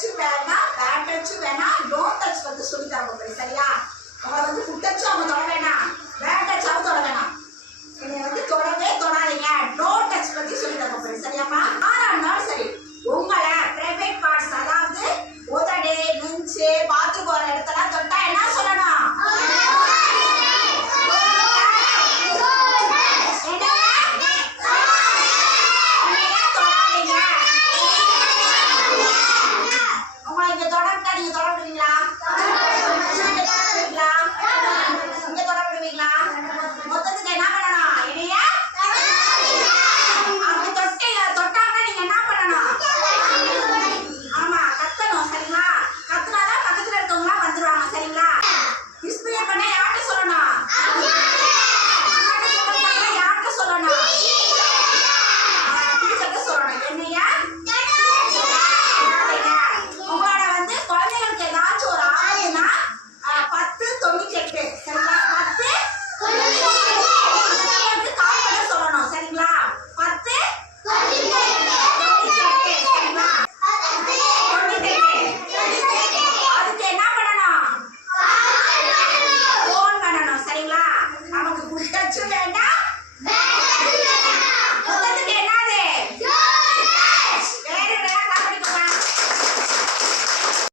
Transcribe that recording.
Touch வேணாம், bad touch வேணாம், don't touch வந்து சொல்லி தர போறேன். சரியா? உங்களை வந்து குட் டச் அவங்க தொட வேணாம், பேட் டச் அவங்க தொட வேணாம். என்னை வந்து தொடவே தொடாதீங்க, டோன்ட் டச் பத்தி சொல்லி தர போறேன். சரியாப்பா? 6ஆம் நாள்